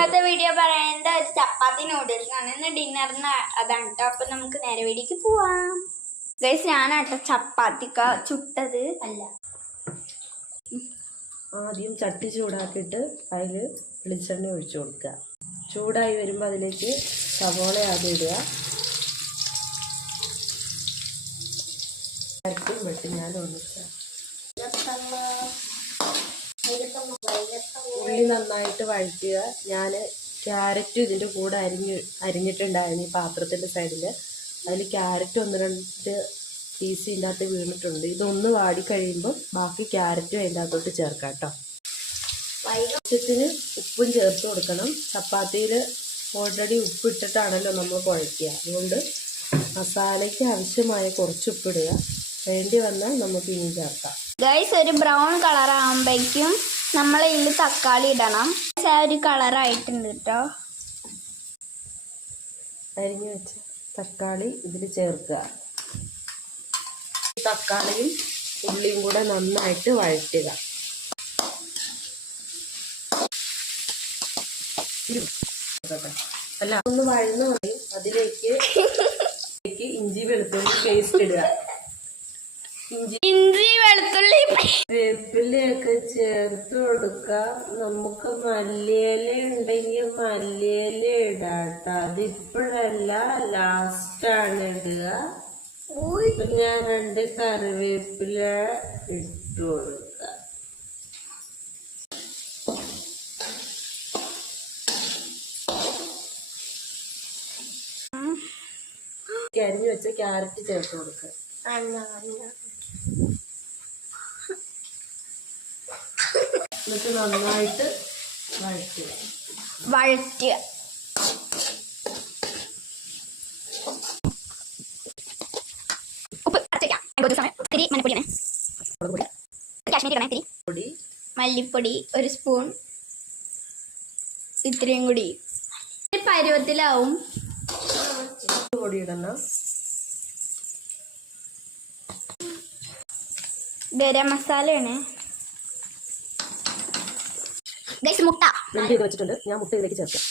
ഇന്നത്തെ വീഡിയോ പറയുന്നത് ഒരു ചപ്പാത്തി നൂഡിൽസ് ആണ്. ഇന്ന് ഡിന്നറിന് അതാണ് കേട്ടോ. അപ്പൊ നമുക്ക് നേരെ വീഡിയോക്ക് പോവാം. ഗൈസ് ഞാനാട്ടോ ചപ്പാത്തിക്ക ചുട്ടത് അല്ല. ആദ്യം ചട്ടി ചൂടാക്കിയിട്ട് അതിൽ വെളിച്ചെണ്ണ ഒഴിച്ചു കൊടുക്കുക. ചൂടായി വരുമ്പോൾ അതിലേക്ക് സവോള ആദ്യം ഇടുക. വെട്ടി ഞാൻ ഒന്നിക്കുക. ഉള്ളി നന്നായിട്ട് വഴറ്റുക. ഞാൻ ക്യാരറ്റും ഇതിൻ്റെ കൂടെ അരിഞ്ഞിട്ടുണ്ടായിരുന്നു ഈ പാത്രത്തിൻ്റെ സൈഡിൽ. അതിൽ ക്യാരറ്റ് 1-2 പീസ് ഇതിൻ്റെ അകത്ത് വീണിട്ടുണ്ട്. ഇതൊന്ന് വാടി കഴിയുമ്പോൾ ബാക്കി ക്യാരറ്റും അതിൻ്റെ അകത്തോട്ട് ചേർക്കാം കേട്ടോ. ആവശ്യത്തിന് ഉപ്പും ചേർത്ത് കൊടുക്കണം. ചപ്പാത്തിയിൽ ഓൾറെഡി ഉപ്പ് ഇട്ടിട്ടാണല്ലോ നമ്മൾ കുഴയ്ക്കുക. അതുകൊണ്ട് മസാലയ്ക്ക് ആവശ്യമായ കുറച്ച് ഉപ്പിടുക. വേണ്ടി വന്നാൽ നമുക്ക് ഇനി ചേർക്കാം. ഗൈസ് ഒരു ബ്രൗൺ കളർ ആകുമ്പോഴേക്കും നമ്മൾ ഇതിൽ തക്കാളി ഇടണം. ആ ഒരു കളറായിട്ടുണ്ട് കേട്ടോ. അരിഞ്ഞു വെച്ച തക്കാളി ഇതിൽ ചേർക്കുക. തക്കാളിയും ഉള്ളിയും കൂടെ നന്നായിട്ട് വഴറ്റുക. അല്ല ഒന്ന് വഴന്ന് പറയും. അതിലേക്ക് ഇഞ്ചി വെളുത്തുള്ളി പേസ്റ്റ് ഇടുക. ഇഞ്ചി വെളുത്തുള്ളി വേപ്പിലയൊക്കെ ചേർത്ത് കൊടുക്കുക. നമുക്ക് മല്ലിയില ഉണ്ടെങ്കിൽ മല്ലിയില ഇടാട്ടോ. അതിപ്പോഴല്ല, ലാസ്റ്റാണ് ഇടുക. ഞാൻ 2 കറിവേപ്പില ഇട്ട് കൊടുക്കുക. അരിഞ്ഞു വെച്ച ക്യാരറ്റ് ചേർത്ത് കൊടുക്കുക. എന്നിട്ട് നന്നായിട്ട് വഴറ്റുക. പൊടി, മല്ലിപ്പൊടി 1 സ്പൂൺ, ഇത്രയും കൂടി പരുവത്തിലാവും. പൊടി ഇടണം. ഗരം മസാലയാണ്. ഗൈസ് മുട്ട ബ്ലെൻഡ് ചെയ്ത് വെച്ചിട്ടുണ്ട്. ഞാൻ മുട്ട ഇതിലേക്ക് ചേർക്കാം.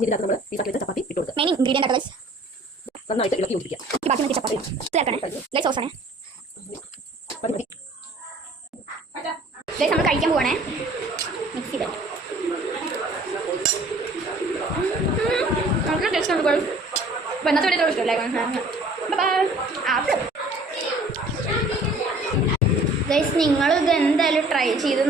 ഇതിനകത്ത് നമ്മൾ പീസാക്കി വെച്ച ചപ്പാത്തി ഇട്ട് കൊടുക്കുക. Main ingredient guys. നന്നായിട്ട് ഇളക്കി യോജിപ്പിക്കുക. ബാക്കി നമുക്ക് ചപ്പാത്തി ചേർക്കണേ. ഗൈസ് സോസാണ്. ഗൈസ് നമ്മൾ കഴിക്കാൻ പോവാണേ. മിക്സ് ചെയ്ത് നമുക്ക് ടേസ്റ്റ് ഉണ്ട്. ഇന്നത്തെ വീഡിയോ ഇഷ്ടമല്ലേ ഗൈസ്? നിങ്ങൾ ഇത് എന്തായാലും ട്രൈ ചെയ്ത്